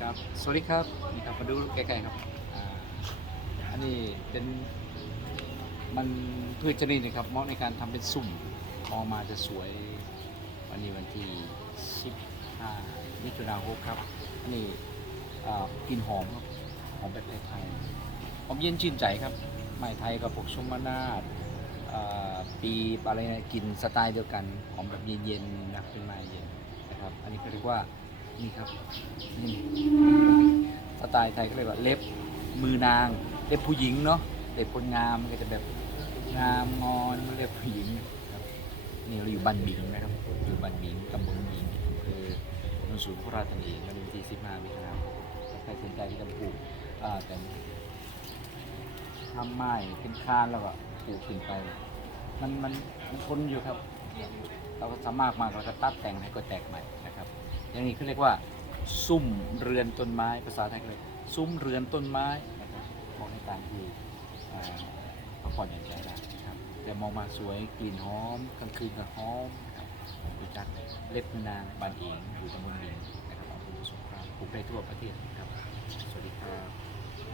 ครับ สวัสดีครับ นี่ครับ มาดูใกล้ๆครับอ่าอันนี้เป็นมันพืชชนิดหนึงครับเหมาะในการทำเป็นสุ่มออกมาจะสวย วันนี้วันที่ 15มิถุนายนครับ อันนี้อ่ากลิ่นหอมครับ หอมแบบไทยๆหอมเย็นชื่นใจครับ ไม้ไทยกับพวกชมมนาดอ่าปีอะไรนะกลิ่นสไตล์เดียวกัน หอมแบบเย็นๆนะเป็นไม้เย็นนะครับ อันนี้ก็เรียกว่า นี่ครับนี่สไตล์ไทยก็เรียกว่าเล็บมือนาง เล็บผู้หญิงเนาะเล็บคนงามมันก็จะแบบงามงอนเล็บผู้หญิงครับนี่เราอยู่บันบิงนะครับอยู่บันบิงตำบลบิงอำเภอโนนสูงโคราชธานีวันที่15มิถุนายนถ้าใครสนใจที่จะปลูกแต่ทำไม้เป็นคานแล้วก็ปลูกขึ้นไป มันมันมันทนอยู่ครับ เราก็สามารถมากเราก็ตัดแต่งให้ก็แตกใหม่นะครับ อย่างนี้เขาเรียกว่า ซุ่มเรือนต้นไม้ภาษาไทยก็เลยซุ้มเรือนต้นไม้นะครับมองในต่างคือพักผ่อนอย่างใจได้นะครับแต่มองมาสวยกลิ่นหอมกลางคืนก็หอมครับดูจักเล็บนางบานเองอยู่ตำบลเองนะครับอำเภอสงขลาปลูกได้ทั่วประเทศนะครับ สวัสดีครับ